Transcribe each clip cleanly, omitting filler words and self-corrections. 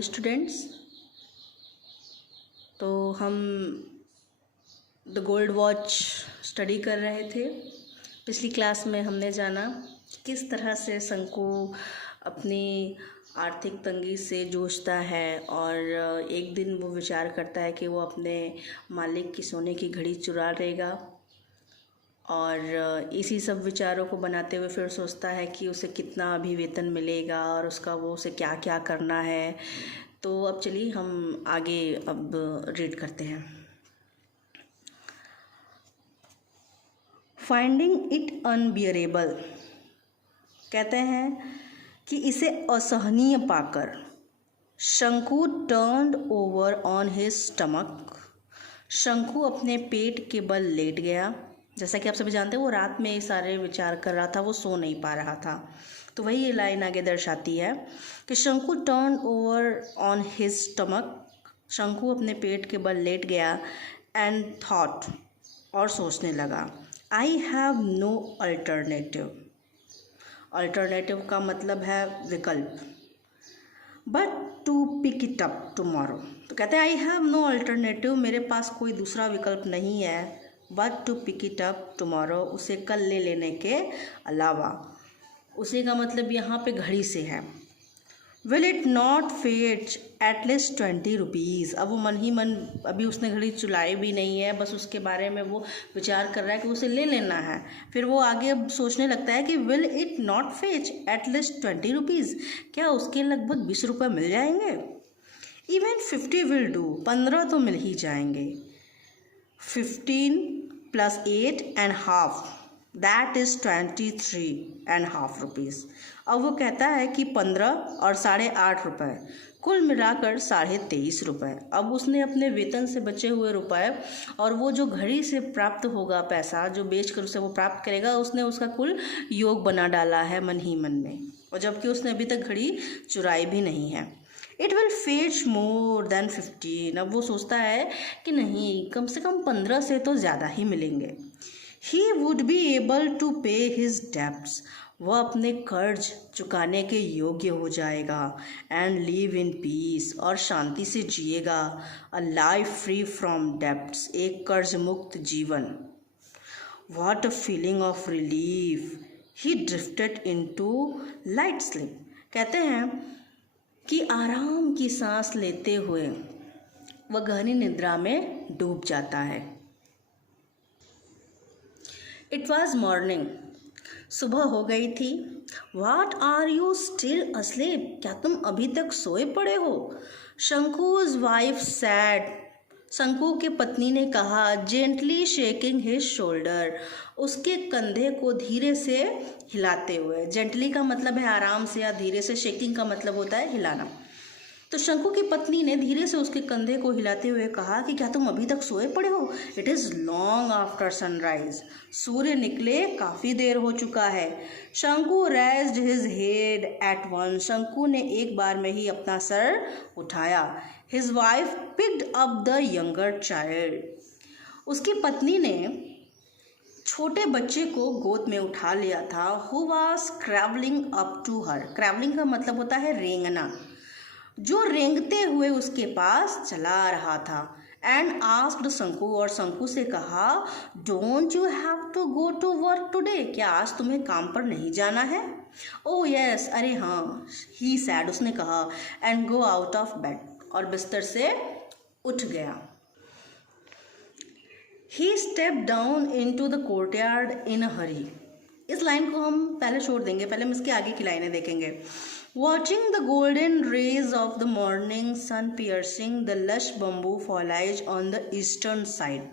Hello students. तो हम the gold watch study कर रहे थे। पिछली क्लास में हमने जाना किस तरह से शंकु अपनी आर्थिक तंगी से जूझता है और एक दिन वो विचार करता है कि वो अपने मालिक की सोने की घड़ी चुरा लेगा और इसी सब विचारों को बनाते हुए फिर सोचता है कि उसे कितना अभी वेतन मिलेगा और उसका वो उसे क्या क्या करना है। तो अब चलिए हम आगे अब रीड करते हैं। फाइंडिंग इट अनबियरेबल, कहते हैं कि इसे असहनीय पाकर शंकु turned over on his stomach. शंकु अपने पेट के बल लेट गया। जैसा कि आप सभी जानते हैं वो रात में ये सारे विचार कर रहा था, वो सो नहीं पा रहा था। तो वही ये लाइन आगे दर्शाती है कि शंकु turn over on his stomach. शंकु अपने पेट के बल लेट गया एंड थॉट, और सोचने लगा, I have no alternative. Alternative का मतलब है विकल्प। But to pick it up tomorrow, तो कहते हैं आई हैव नो अल्टरनेटिव, मेरे पास कोई दूसरा विकल्प नहीं है। But to pick it up tomorrow, उसे कल ले लेने के अलावा। उसी का मतलब यहाँ पे घड़ी से है। Will it not fetch at least 20 rupees. अब वो मन ही मन, अभी उसने घड़ी चुलाई भी नहीं है, बस उसके बारे में वो विचार कर रहा है कि उसे ले लेना है। फिर वो आगे अब सोचने लगता है कि will it not fetch at least 20 rupees, क्या उसके लगभग 20 रुपये मिल जाएंगे। इवन 50 विल डू, 15 तो मिल ही जाएंगे। 15 + 8.5 दैट इज़ 23.5 रुपीज़। अब वो कहता है कि 15 और 8.5 रुपये, कुल मिलाकर 23.5 रुपये। अब उसने अपने वेतन से बचे हुए रुपए और वो जो घड़ी से प्राप्त होगा पैसा, जो बेचकर उसे वो प्राप्त करेगा, उसने उसका कुल योग बना डाला है मन ही मन में। और जबकि उसने अभी तक घड़ी चुराई भी नहीं है। It will fetch more than 15। अब वो सोचता है कि नहीं, कम से कम 15 से तो ज़्यादा ही मिलेंगे। He would be able to pay his debts, वह अपने कर्ज चुकाने के योग्य हो जाएगा। एंड लिव इन पीस, और शांति से जिएगा। A life free from debts, एक कर्ज मुक्त जीवन। What a feeling of relief, he drifted into light sleep. कहते हैं कि आराम की सांस लेते हुए वह गहरी निद्रा में डूब जाता है। इट वॉज मॉर्निंग, सुबह हो गई थी। What are you still asleep, क्या तुम अभी तक सोए पड़े हो। शंकुज वाइफ सैड, शंकु के पत्नी ने कहा, जेंटली शेकिंग हिज शोल्डर, उसके कंधे को धीरे से हिलाते हुए। जेंटली का मतलब है आराम से या धीरे से, शेकिंग का मतलब होता है हिलाना। तो शंकु की पत्नी ने धीरे से उसके कंधे को हिलाते हुए कहा कि क्या तुम अभी तक सोए पड़े हो। It is long after sunrise, सूर्य निकले काफ़ी देर हो चुका है। Shanku raised his head at once, Shanku ने एक बार में ही अपना सर उठाया। His wife picked up the younger child, उसकी पत्नी ने छोटे बच्चे को गोद में उठा लिया था। Who was crawling up to her, crawling का मतलब होता है रेंगना, जो रेंगते हुए उसके पास चला रहा था। एंड आस्क्ड शंकु, और शंकु से कहा, don't you have to go to work today, क्या आज तुम्हें काम पर नहीं जाना है। ओह यस, अरे हाँ, ही सैड, उसने कहा। And go out of bed, और बिस्तर से उठ गया। He step down into the courtyard in a hurry. इस लाइन को हम पहले छोड़ देंगे, पहले हम इसके आगे की लाइनें देखेंगे। Watching the golden rays of the morning sun piercing the lush bamboo foliage on the eastern side.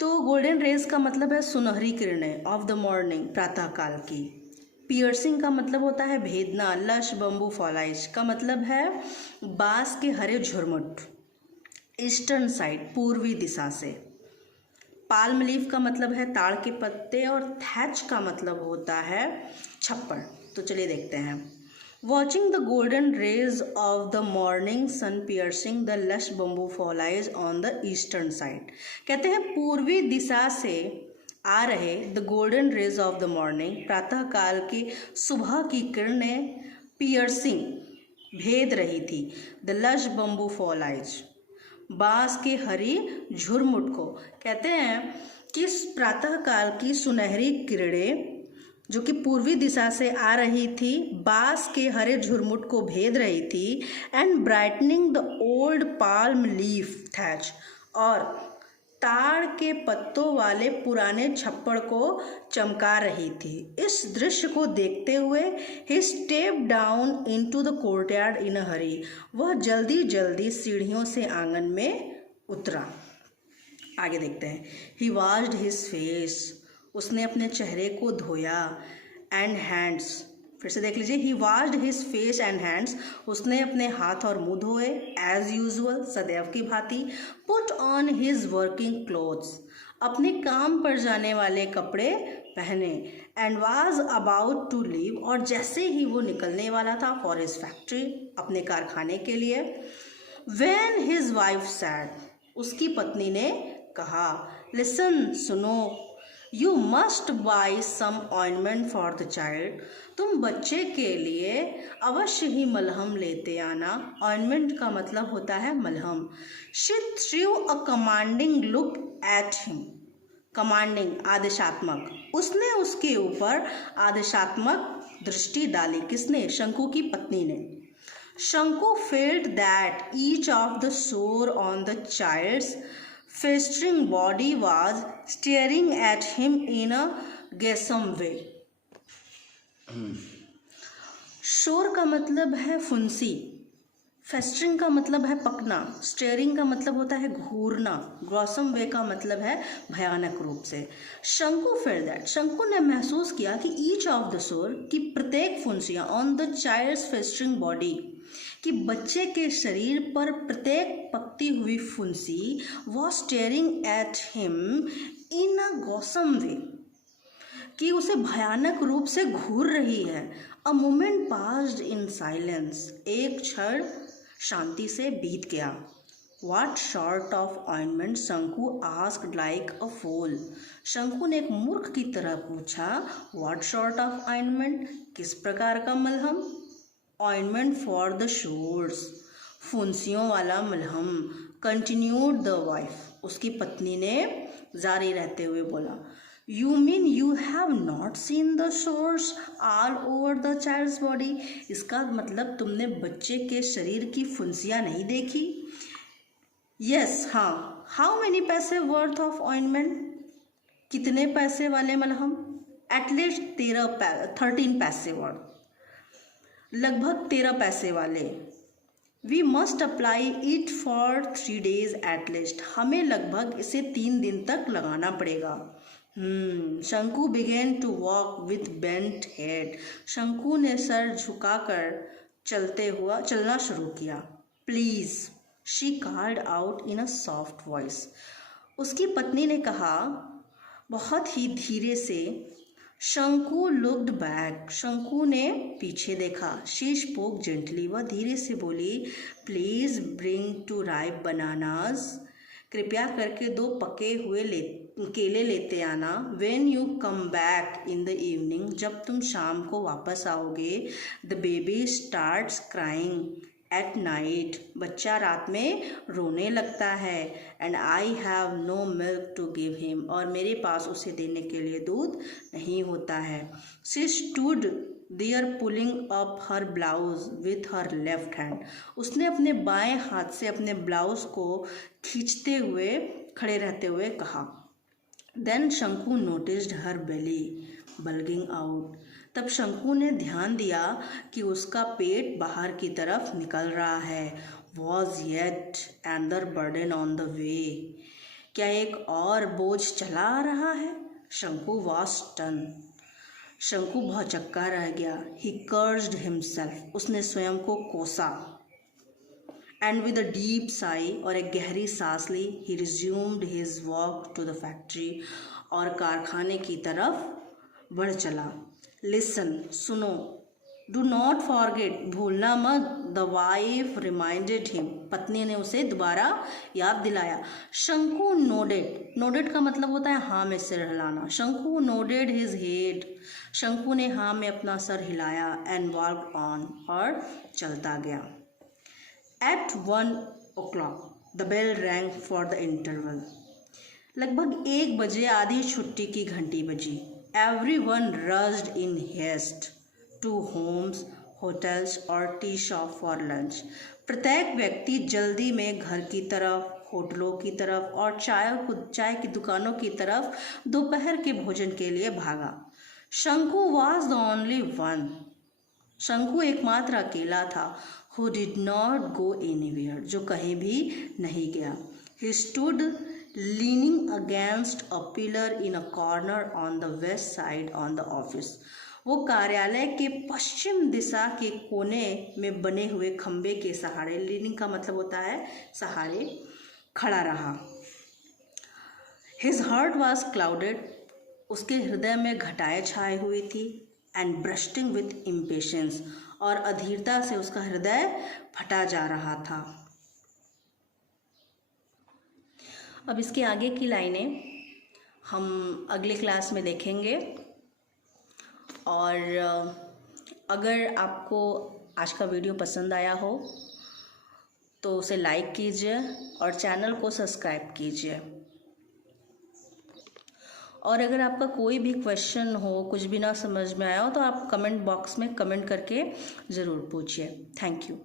तो गोल्डन रेज का मतलब है सुनहरी किरणें, ऑफ द मॉर्निंग, प्रातः काल की। पियर्सिंग का मतलब होता है भेदना। लश बम्बू फॉलाइज का मतलब है बांस के हरे झुरमुट। ईस्टर्न साइड, पूर्वी दिशा से। पाल्म लीफ का मतलब है ताड़ के पत्ते, और थैच का मतलब होता है छप्पर। तो चलिए देखते हैं। Watching the golden rays of the morning sun piercing the lush bamboo foliage on the eastern side, कहते हैं पूर्वी दिशा से आ रहे the golden rays of the morning, प्रातः काल की सुबह की किरणें, पियर्सिंग भेद रही थी। द लश बम्बू फॉलाइज, बांस के हरी झुरमुट को। कहते हैं कि प्रातःकाल की सुनहरी किरणें जो कि पूर्वी दिशा से आ रही थी, बांस के हरे झुरमुट को भेद रही थी। And brightening the old palm leaf thatch, और ताड़ के पत्तों वाले पुराने छप्पड़ को चमका रही थी। इस दृश्य को देखते हुए he step down into the courtyard in a hurry, वह जल्दी जल्दी सीढ़ियों से आंगन में उतरा। आगे देखते हैं। ही वॉश्ड हिज फेस, उसने अपने चेहरे को धोया। एंड हैंड्स, फिर से देख लीजिए। He washed his face and hands, उसने अपने हाथ और मुंह धोए एज यूजुअल, सदैव की भांति। Put on his working clothes, अपने काम पर जाने वाले कपड़े पहने। And was about to leave, और जैसे ही वो निकलने वाला था फॉर हिज फैक्ट्री, अपने कारखाने के लिए। व्हेन हिज वाइफ सैड, उसकी पत्नी ने कहा, लिसन, सुनो, you must buy some ointment for the child, तुम बच्चे के लिए अवश्य ही मलहम लेते आना। ऑइंटमेंट का मतलब होता है मलहम। She threw a commanding look at him, commanding आदेशात्मक, उसने उसके ऊपर आदेशात्मक दृष्टि डाली। किसने? शंकु की पत्नी ने। Shanku felt that each of the sore on the child's festering body was staring at him in a gruesome way. शोर का मतलब है फुंसी, फेस्टरिंग का मतलब है पकना, स्टेयरिंग का मतलब होता है घूरना, ग्रॉसम वे का मतलब है भयानक रूप से। शंकु फेल्ट दैट, शंकु ने महसूस किया कि ईच ऑफ द सोर, की प्रत्येक फुंसियाँ, on the child's festering body, कि बच्चे के शरीर पर प्रत्येक पकती हुई फुंसी was staring at him in a gruesome way, कि उसे भयानक रूप से घूर रही है। A moment passed in silence, एक क्षण शांति से बीत गया। What sort of ointment? शंकु asked like a fool. शंकु ने एक मूर्ख की तरह पूछा, What sort of ointment? किस प्रकार का मलहम? Ointment for the sores, फुंसियों वाला मलहम। Continued the wife, उसकी पत्नी ने जारी रहते हुए बोला, You mean you have not seen the sores all over the child's body? इसका मतलब तुमने बच्चे के शरीर की फुंसियाँ नहीं देखी? Yes, हाँ। How many पैसे worth of ointment? कितने पैसे वाले मलहम? At least 13 पैसे वर्थ, लगभग 13 पैसे वाले। We must apply it for 3 days at least, हमें लगभग इसे 3 दिन तक लगाना पड़ेगा। शंकु began to walk with bent head, शंकु ने सर झुकाकर चलना शुरू किया। Please, she called out in a soft voice, उसकी पत्नी ने कहा बहुत ही धीरे से। शंकु लुक्ड बैक, शंकु ने पीछे देखा। शी स्पोक जेंटली, वह धीरे से बोली, प्लीज ब्रिंग 2 ripe bananas, कृपया करके 2 पके हुए केले लेते आना। When you come back in the evening, जब तुम शाम को वापस आओगे। The baby starts crying at night, बच्चा रात में रोने लगता है। And I have no milk to give him, और मेरे पास उसे देने के लिए दूध नहीं होता है। She stood there pulling up her blouse with her left hand, उसने अपने बाएं हाथ से अपने ब्लाउज को खींचते हुए खड़े रहते हुए कहा। देन शंकु नोटिस्ड हर बेली बल्गिंग आउट, तब शंकु ने ध्यान दिया कि उसका पेट बाहर की तरफ निकल रहा है। Was yet एंदर burden on the way, क्या एक और बोझ चला आ रहा है? शंकु वॉज स्टन, शंकु भौचक्का रह गया। ही कर्स्ड हिमसेल्फ, उसने स्वयं को कोसा। And with a deep sigh, और एक गहरी सांस ली। He resumed his walk to the factory, और कारखाने की तरफ बढ़ चला। लिसन, सुनो, डू नॉट फॉरगेट, भूलना मत। द वाइफ रिमाइंडेड हिम, पत्नी ने उसे दोबारा याद दिलाया। शंकु नोडेड, नोडेड का मतलब होता है हाँ में सिर हिलाना। शंकु नोडेड हिज हेड, शंकु ने हाँ में अपना सर हिलाया। एंड वॉल्कड ऑन, और चलता गया। At 1 o'clock the bell rang for the interval, लगभग 1 बजे आधी छुट्टी की घंटी बजी। Everyone rushed in haste to homes, hotels और tea shop for lunch. प्रत्येक व्यक्ति जल्दी में घर की तरफ, होटलों की तरफ और चाय की दुकानों की तरफ दोपहर के भोजन के लिए भागा। शंकु was the only one. शंकु एकमात्र अकेला था। Who did not go anywhere, जो कहीं भी नहीं गया। He stood leaning against a pillar in a corner on the west side on the office. वो कार्यालय के पश्चिम दिशा के कोने में बने हुए खंबे के सहारे, लीनिंग का मतलब होता है सहारे, खड़ा रहा। His heart was clouded, उसके हृदय में घटाएं छाई हुई थी। And bursting with impatience, और अधीरता से उसका हृदय फटा जा रहा था। अब इसके आगे की लाइनें हम अगले क्लास में देखेंगे। और अगर आपको आज का वीडियो पसंद आया हो तो उसे लाइक कीजिए और चैनल को सब्सक्राइब कीजिए। और अगर आपका कोई भी क्वेश्चन हो, कुछ भी ना समझ में आया हो, तो आप कमेंट बॉक्स में कमेंट करके ज़रूर पूछिए। Thank you.